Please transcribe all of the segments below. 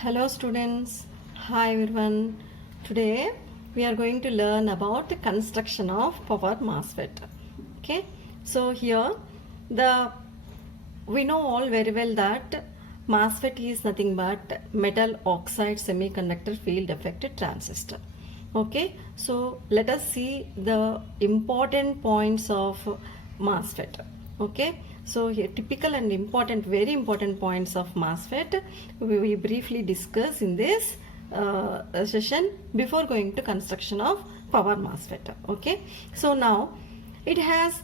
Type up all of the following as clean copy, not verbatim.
Hello students, hi everyone. Today we are going to learn about the construction of power MOSFET. Okay, so here the we know all very well that MOSFET is nothing but metal oxide semiconductor field effect transistor. Okay, so let us see the important points of MOSFET. Okay, so here typical and important, very important points of MOSFET we briefly discuss in this session before going to construction of power MOSFET. Okay, so now it has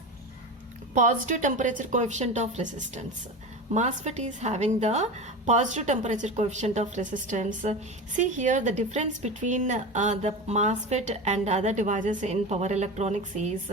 positive temperature coefficient of resistance. MOSFET is having the positive temperature coefficient of resistance. See here the difference between the MOSFET and other devices in power electronics is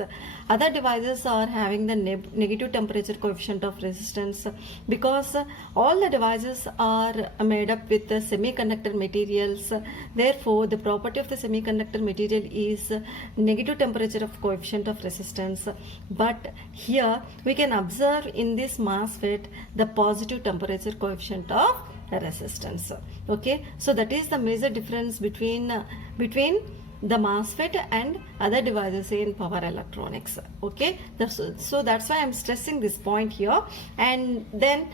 other devices are having the negative temperature coefficient of resistance because all the devices are made up with the semiconductor materials. Therefore, the property of the semiconductor material is negative temperature of coefficient of resistance. But here we can observe in this MOSFET the positive temperature coefficient of resistance. Okay, so that is the major difference between the MOSFET and other devices in power electronics. Okay, so that's why I'm stressing this point here. And then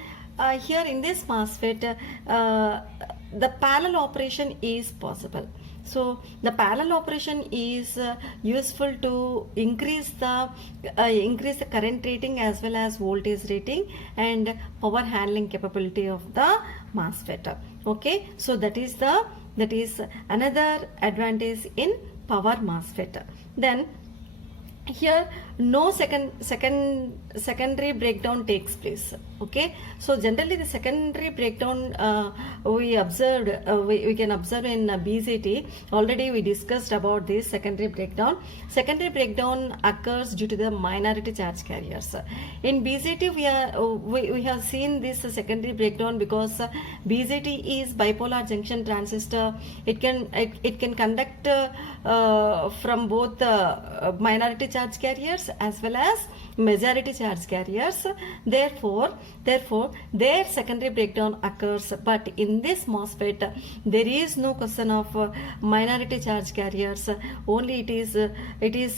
here in this MOSFET the parallel operation is possible. So the parallel operation is useful to increase the current rating as well as voltage rating and power handling capability of the MOSFET. Okay, so that is another advantage in power MOSFET. Then here no secondary breakdown takes place. Okay, so generally the secondary breakdown we observed we can observe in BJT. Already we discussed about this secondary breakdown. Secondary breakdown occurs due to the minority charge carriers. In BJT we have seen this secondary breakdown because BJT is bipolar junction transistor. It can conduct from both minority charge carriers as well as majority charge carriers. Therefore their secondary breakdown occurs. But in this MOSFET there is no question of minority charge carriers. Only it is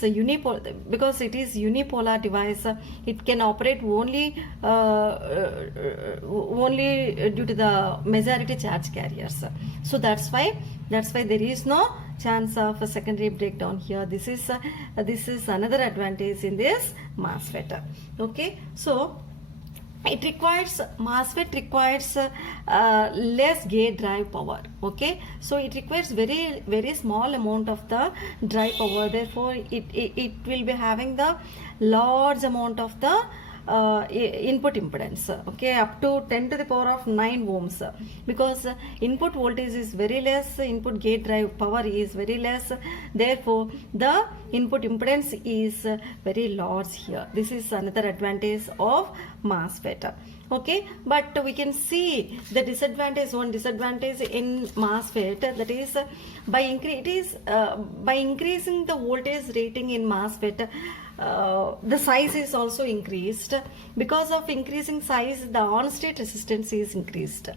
unipolar, because it is unipolar device. It can operate only due to the majority charge carriers. So that's why there is no chance of a secondary breakdown here. This is another advantage in this MOSFET. Okay, so MOSFET requires less gate drive power. Okay, so it requires very small amount of the drive power. Therefore it will be having the large amount of the input impedance. Okay, up to 10 to the power of 9 ohms, because input voltage is very less, input gate drive power is very less. Therefore the input impedance is very large here. This is another advantage of MOSFET. Okay, but we can see the disadvantage. One disadvantage in MOSFET, that is by increasing the voltage rating in MOSFET, the size is also increased. Because of increasing size, the on-state resistance is increased.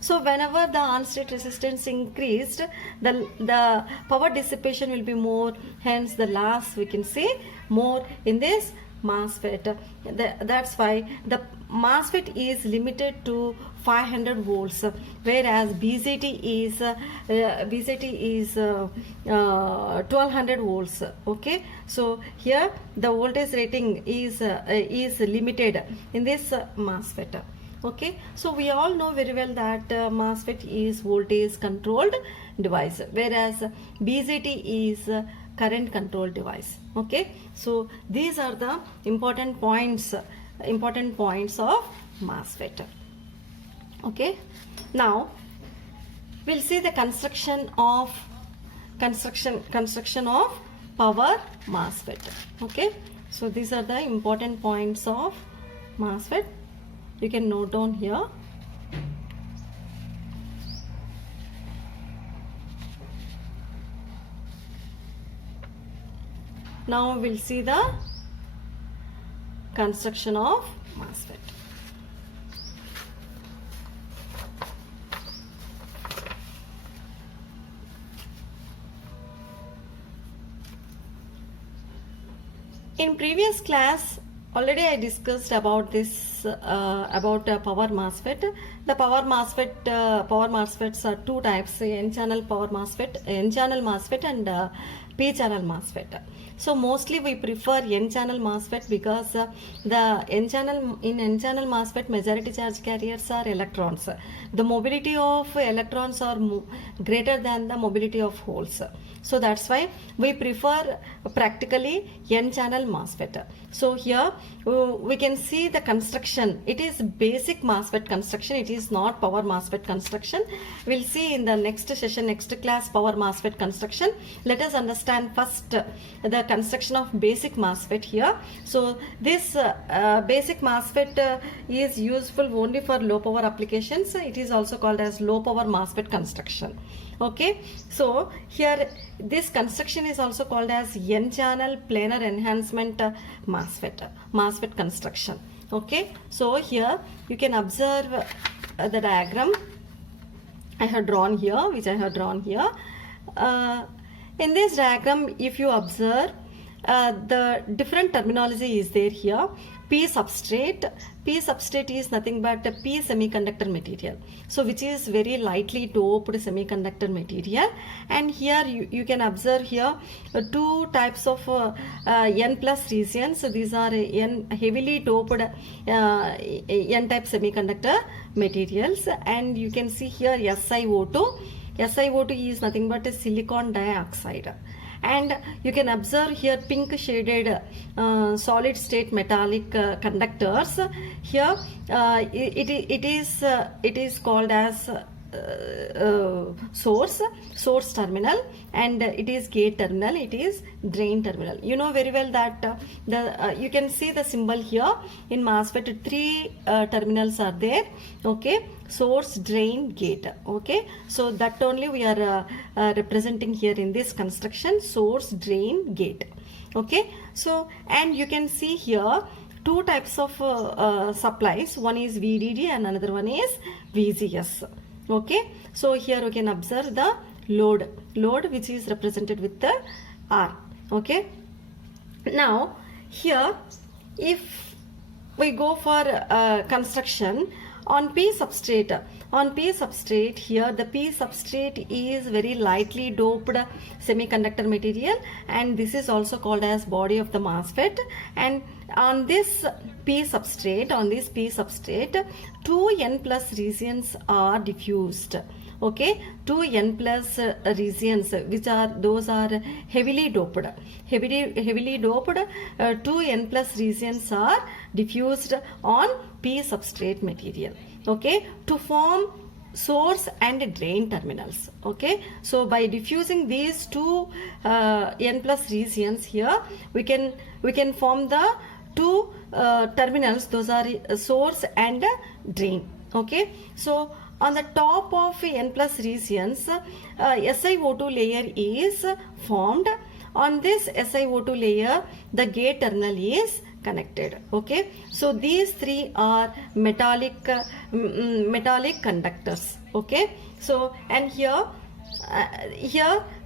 So whenever the on-state resistance increased, the power dissipation will be more, hence the loss we can see more in this MOSFET. That's why the MOSFET is limited to 500 volts, whereas BJT is 1200 volts. Okay, so here the voltage rating is limited in this MOSFET. Okay, so we all know very well that MOSFET is voltage controlled device, whereas BJT is current control device. Okay, so these are the important points of MOSFET. Okay, now we'll see the construction of power MOSFET. Okay, so these are the important points of MOSFET. You can note down here. Now we'll see the construction of MOSFET. In previous class, already I discussed about this about power MOSFET. The power MOSFETs are two types: N-channel power MOSFET, N-channel MOSFET, and P-channel MOSFET. So mostly we prefer N-channel MOSFET because the N-channel MOSFET majority charge carriers are electrons. The mobility of electrons are greater than the mobility of holes. So that's why we prefer practically N-channel MOSFET. So here we can see the construction. It is basic MOSFET construction. It is not power MOSFET construction. We'll see in the next session, next class, power MOSFET construction. Let us understand first the construction of basic MOSFET here. So this basic MOSFET is useful only for low power applications. It is also called as low power MOSFET construction. Okay, so here this construction is also called as N-channel planar enhancement MOSFET construction. Okay, so here you can observe the diagram I have drawn here, which I have drawn here. In this diagram, if you observe, the different terminology is there here. P substrate is nothing but a P semiconductor material, so which is very lightly doped semiconductor material. And here you can observe here two types of N plus regions. So these are N heavily doped N type semiconductor materials, and you can see here SiO2. SiO2 is nothing but a silicon dioxide. And you can observe here pink shaded solid state metallic conductors. Here it is called as source terminal, and it is gate terminal, it is drain terminal. You know very well that you can see the symbol here in MOSFET. Three terminals are there. Okay, source, drain, gate. Okay, so that only we are representing here in this construction: source, drain, gate. Okay, so and you can see here two types of supplies. One is VDD and another one is VGS. Okay, so here we can observe the load which is represented with the R. Okay, now here if we go for construction on P substrate, here the P substrate is very lightly doped semiconductor material, and this is also called as body of the MOSFET. And on this P substrate, two N plus regions are diffused. Okay, two N plus regions, which are heavily doped. Heavily doped, two N plus regions are diffused on P substrate material. Okay, to form source and drain terminals. Okay, so by diffusing these two N plus regions here, we can form the two terminals. Those are source and drain. Okay, so on the top of N plus regions, SiO2 layer is formed. On this SiO2 layer, the gate terminal is connected. Okay, so these three are metallic conductors. Okay, so and here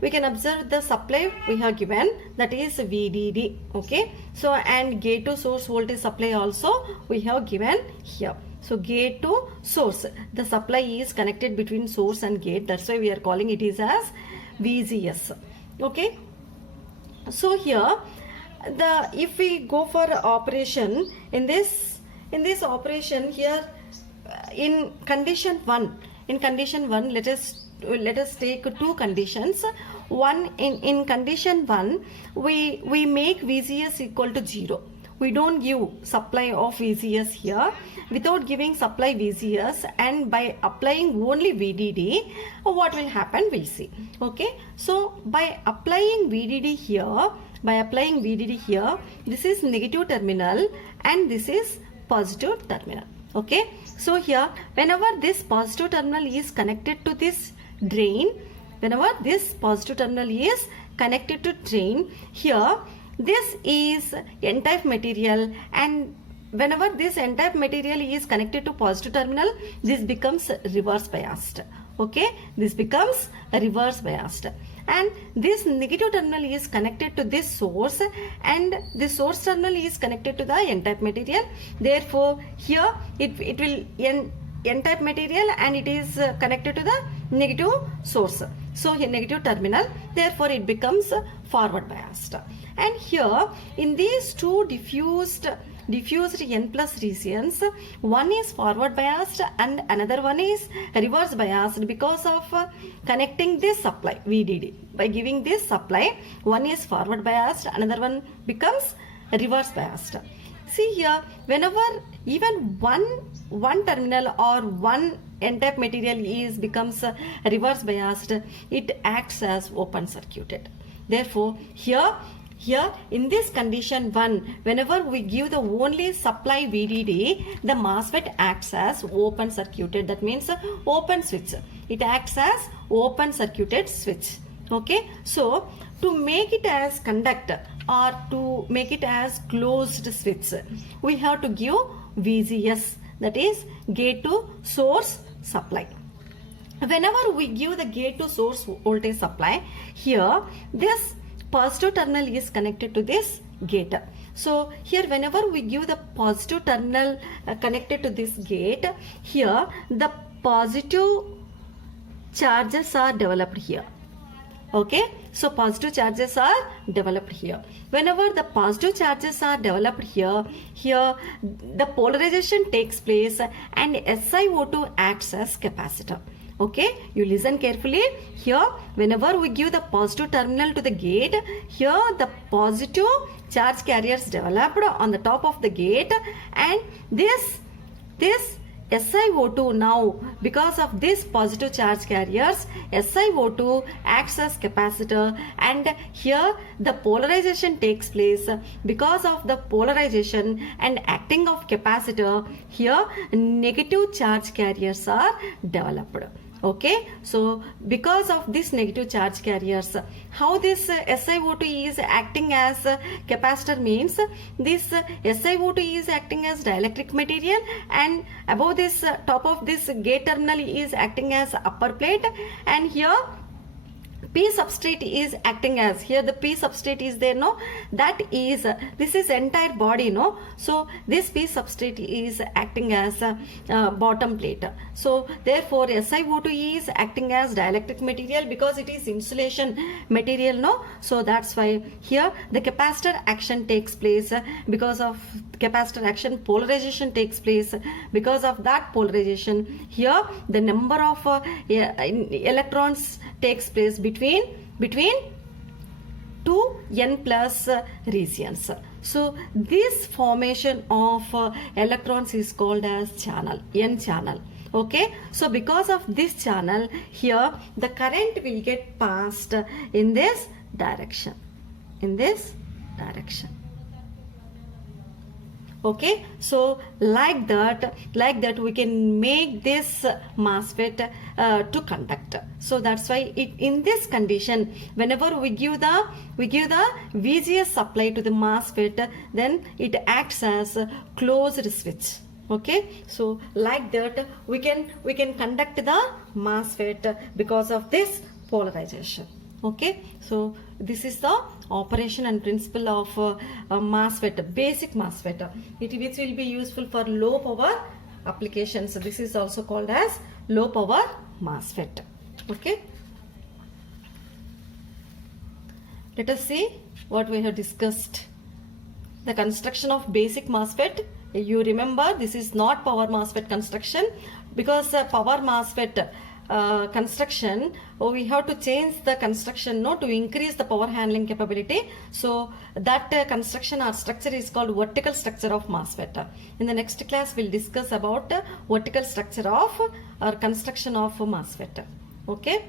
we can observe the supply we have given, that is VDD. Okay, so and gate to source voltage supply also we have given here. So gate to source, the supply is connected between source and gate. That's why we are calling it is as VGS. Okay, so here if we go for operation in this operation here, in condition 1, let us take two conditions. One, in condition 1, we make VGS equal to 0. We don't give supply of VGS here. Without giving supply VGS and by applying only VDD, what will happen we'll see. Okay, so by applying VDD here, this is negative terminal and this is positive terminal. Okay, so here whenever this positive terminal is connected to this drain, here this is N-type material, and whenever this N-type material is connected to positive terminal, this becomes reverse biased. Okay, this becomes reverse biased, and this negative terminal is connected to this source, and the source terminal is connected to the n-type material. Therefore here it will n-type material, and it is connected to the negative source, so here negative terminal, therefore it becomes forward biased. And here in these two diffused N plus regions, one is forward biased and another one is reverse biased because of connecting this supply VDD. By giving this supply, one is forward biased, another one becomes reverse biased. See here, whenever even one terminal or one n-type material becomes reverse biased, it acts as open circuited. Therefore here in this condition 1, whenever we give the only supply VDD, the MOSFET acts as open circuited. That means open switch. It acts as open circuited switch. Okay, so to make it as conductor or to make it as closed switch, we have to give VGS, that is gate to source supply. Whenever we give the gate to source voltage supply, here this positive terminal is connected to this gate. So here whenever we give the positive terminal connected to this gate, here the positive charges are developed here. Okay, so positive charges are developed here. Whenever the positive charges are developed here the polarization takes place and SiO2 acts as capacitor. Okay, you listen carefully. Here whenever we give the positive terminal to the gate, here the positive charge carriers developed on the top of the gate, and this SiO2, now because of this positive charge carriers, SiO2 acts as capacitor, and here the polarization takes place. Because of the polarization and acting of capacitor, here negative charge carriers are developed. Okay, so because of this negative charge carriers, how this SiO2 is acting as capacitor means this SiO2 is acting as dielectric material, and above this top of this gate terminal is acting as upper plate, and here P substrate is acting as, here the P substrate is there, no, that is this is entire body, no, so this P substrate is acting as bottom plate. So therefore SiO2 is acting as dielectric material because it is insulation material, no, so that's why here the capacitor action takes place. Because of capacitor action, polarization takes place. Because of that polarization, here the number of electrons takes place between two n plus regions. So this formation of electrons is called as channel, n channel. Okay, so because of this channel, here the current will get passed in this direction, Okay, so like that we can make this MOSFET to conduct. So that's why in this condition, whenever we give the VGS supply to the MOSFET, then it acts as a closed switch. Okay, so like that we can conduct the MOSFET because of this polarization. Okay, so this is the operation and principle of MOSFET, basic MOSFET, which will be useful for low power applications. So this is also called as low power MOSFET. Okay, let us see what we have discussed. The construction of basic MOSFET. You remember this is not power MOSFET construction, because power MOSFET construction, we have to change the construction, no, to increase the power handling capability. So that construction or structure is called vertical structure of MOSFET. In the next class we'll discuss about vertical structure of or construction of MOSFET. Okay,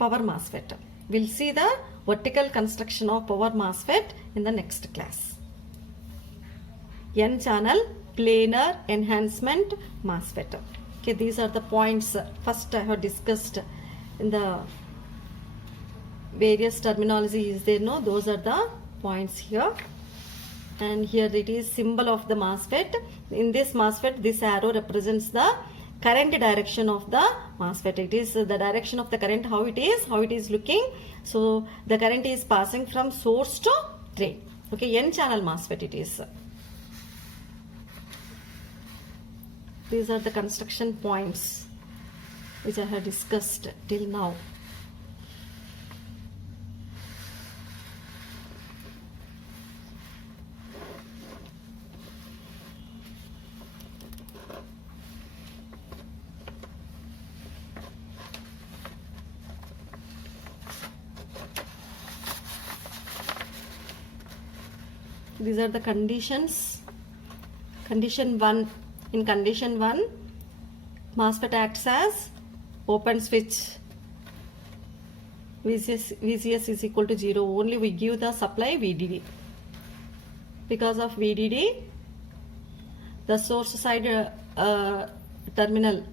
power MOSFET. We'll see the vertical construction of power MOSFET in the next class. N channel planar enhancement MOSFET. Okay, these are the points first I have discussed in the various terminology is there, no, those are the points here. And here it is symbol of the MOSFET. In this MOSFET, this arrow represents the current direction of the MOSFET. It is the direction of the current, how it is looking. So the current is passing from source to drain. Okay, N channel MOSFET it is. These are the construction points which I have discussed till now. These are the conditions. Condition 1. In condition 1, MOSFET acts as open switch. VGS is equal to 0. Only we give the supply VDD. Because of VDD, the source side terminal,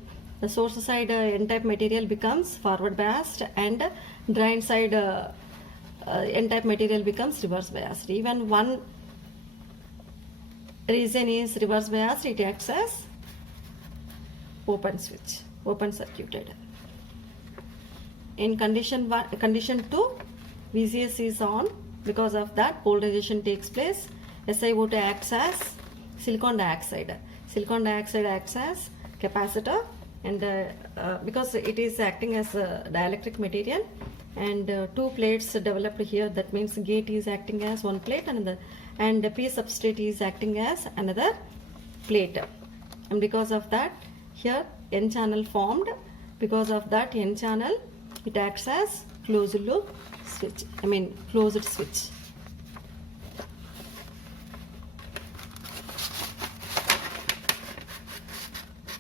the source side N-type material becomes forward biased, and drain side N-type material becomes reverse biased. Even one region is reverse biased, it acts as open switch, open circuited. In condition 2, VGS is on. Because of that, polarization takes place. SiO2 acts as silicon dioxide. Silicon dioxide acts as capacitor, and because it is acting as a dielectric material, and two plates developed here, that means gate is acting as one plate, and P substrate is acting as another plate, and because of that here N channel formed. Because of that N channel, it acts as closed loop switch, closed switch.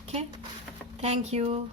Okay, thank you.